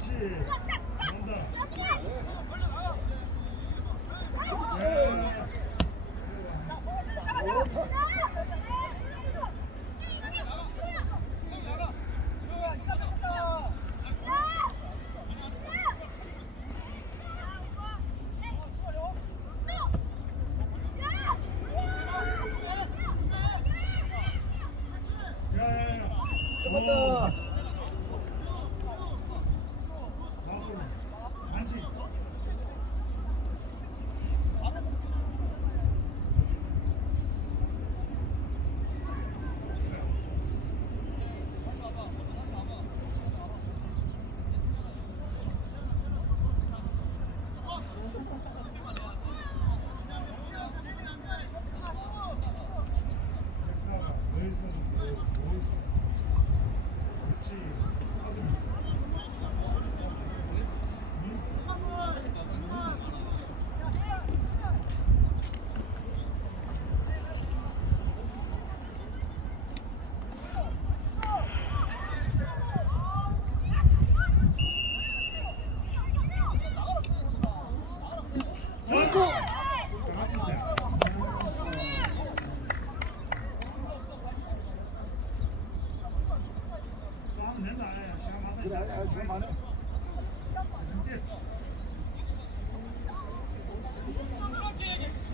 그렇지. Thank you.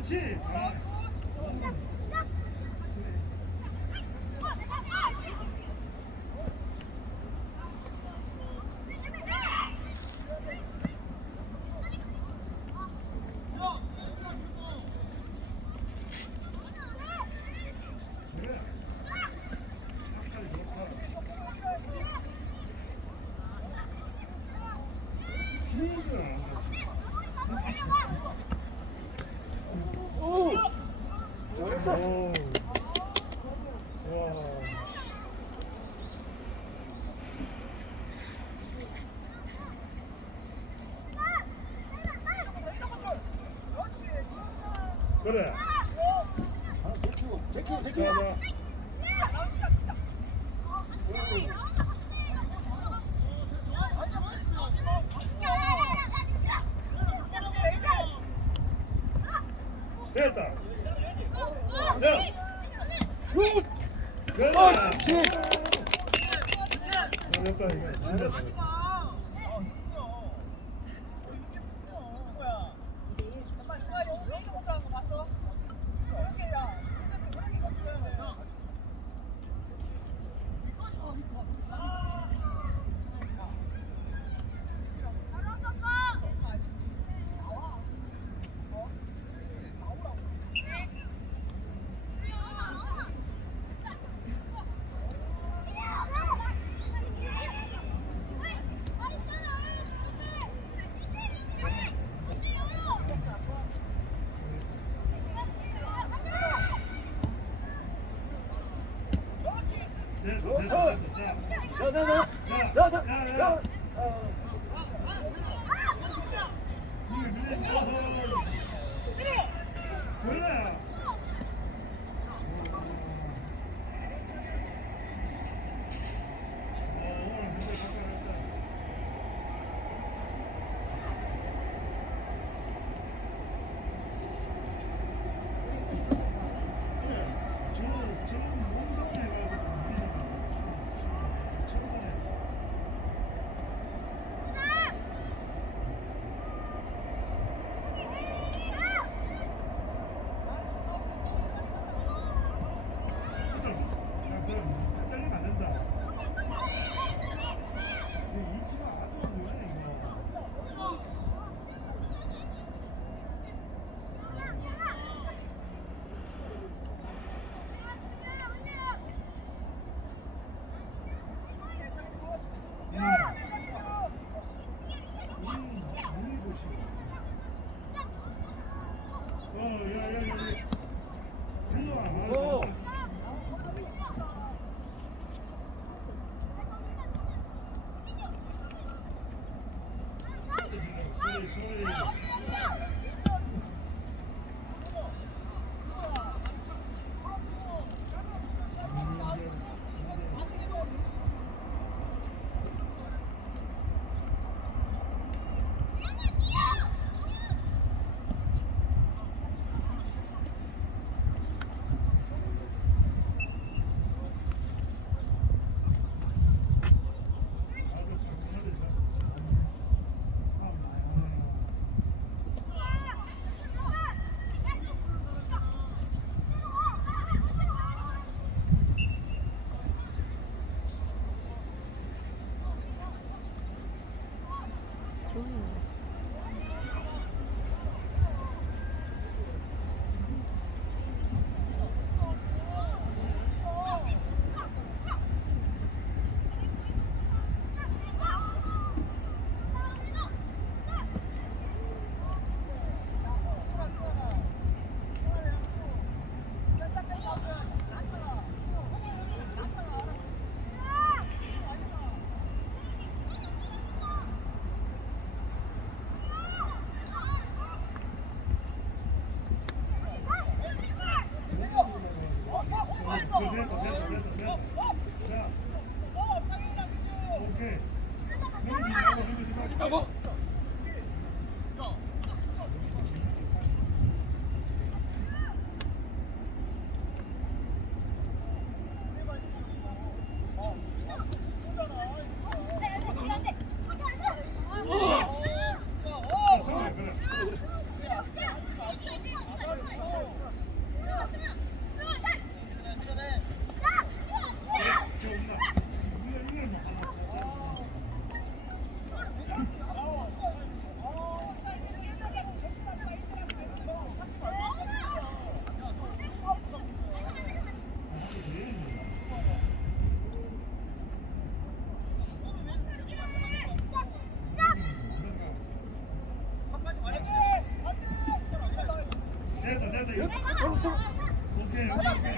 그렇지. 자. 그래. 됐어. 오. 와. 그래. 아, 제키고, 제키고, 제키고. 됐다. 야. 슛! 그래. 어, 씨. 잘했다 이거. 진짜 잘했다. 됐다. 됐다. 됐다. 자, 자, 자. 자, 자, 자. Ooh. 하고. 됐 다됐다 이거 여- 여기서 오케이 오케이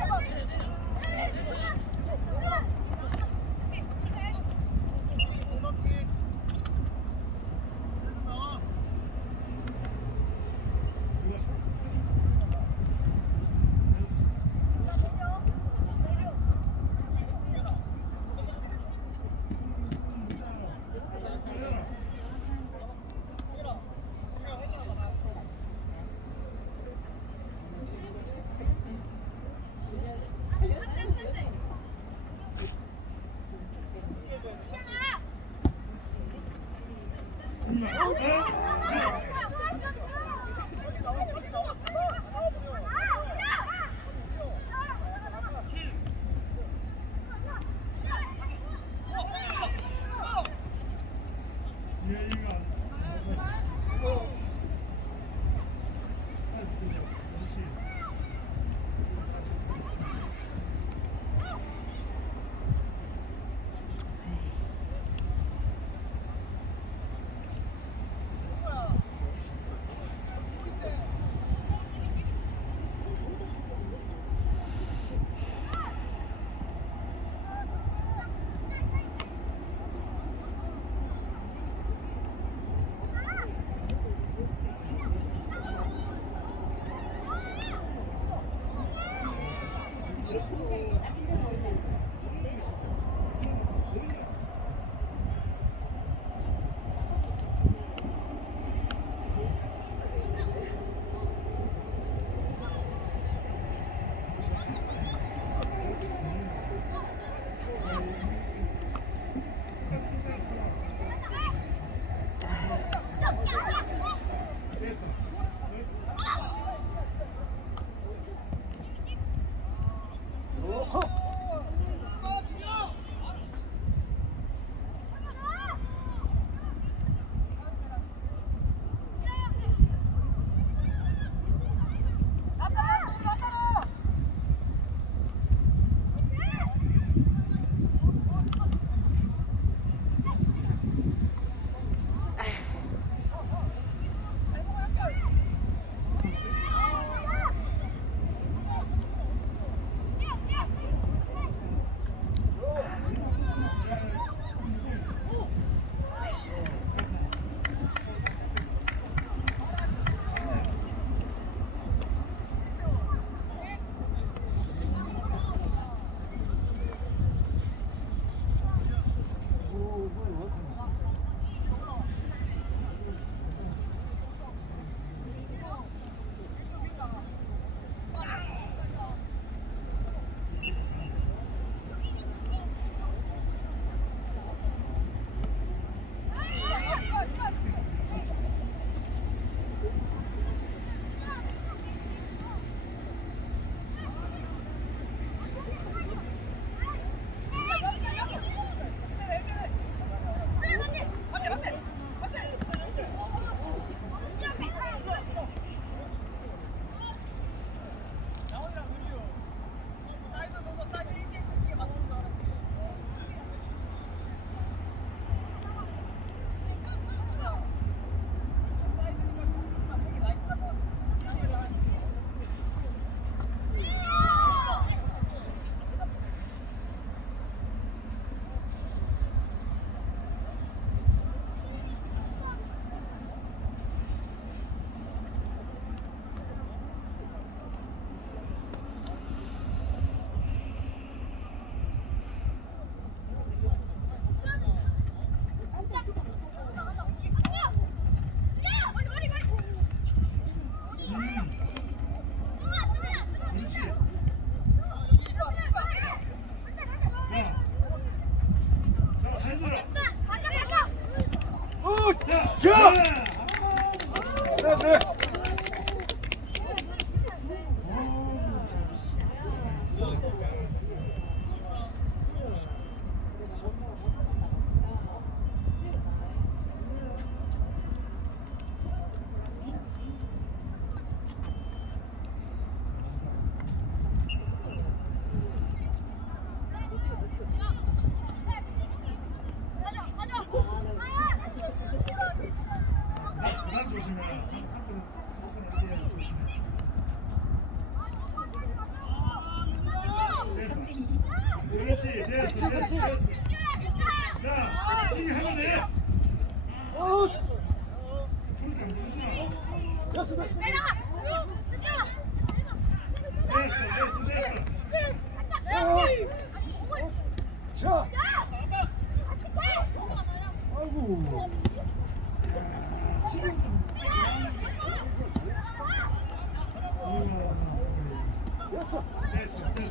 네가 있어, 네가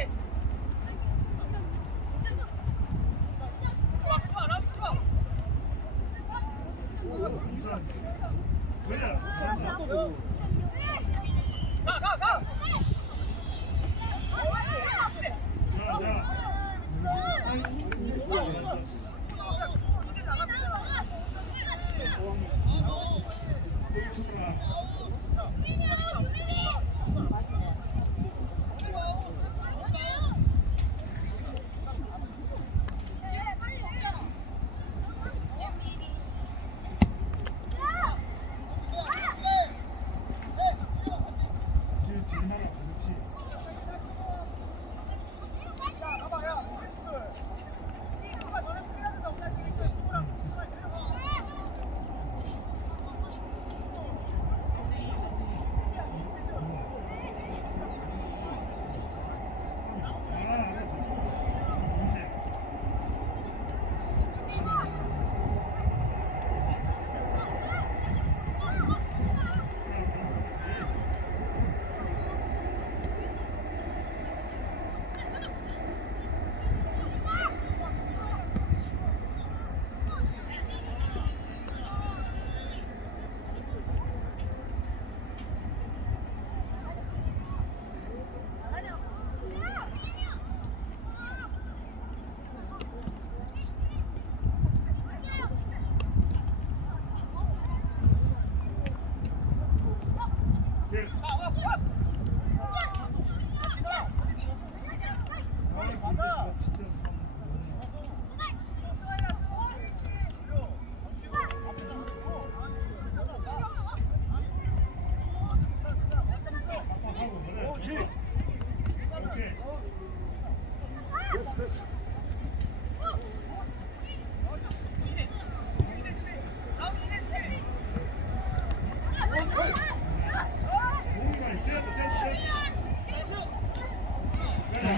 있어.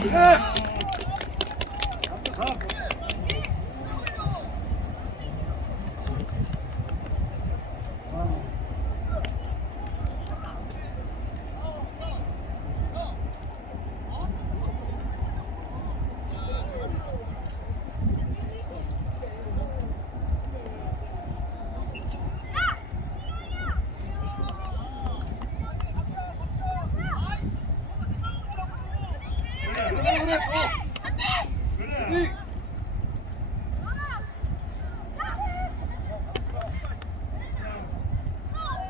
Yeah.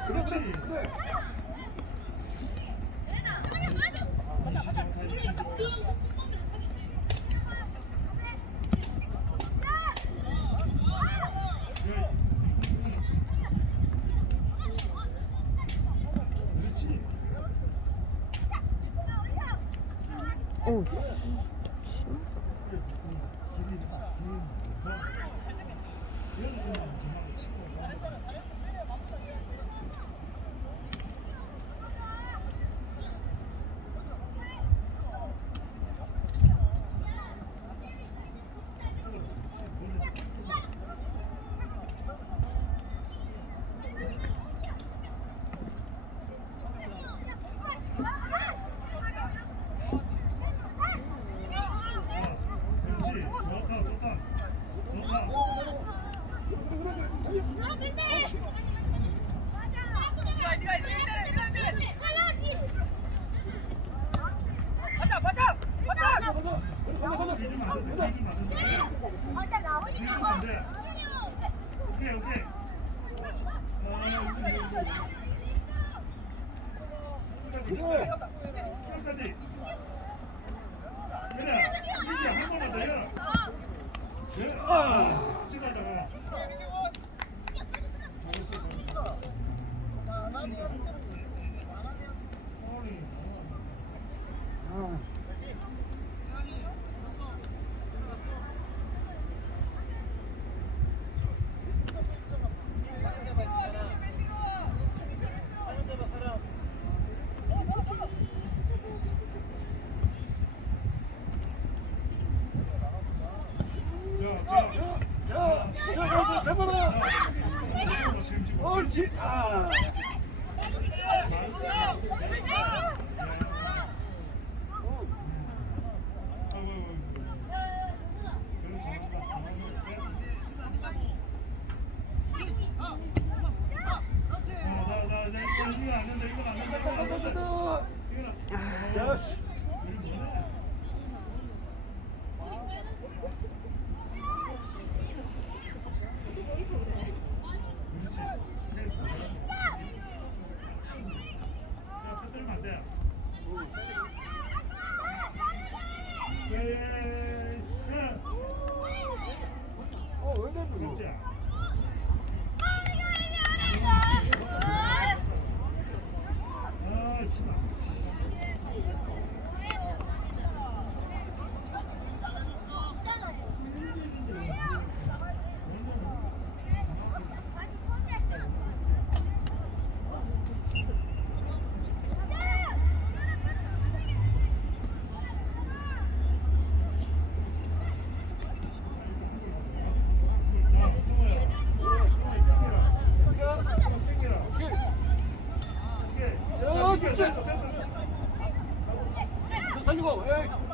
그렇지. 그래. 오. 살리고. 에이.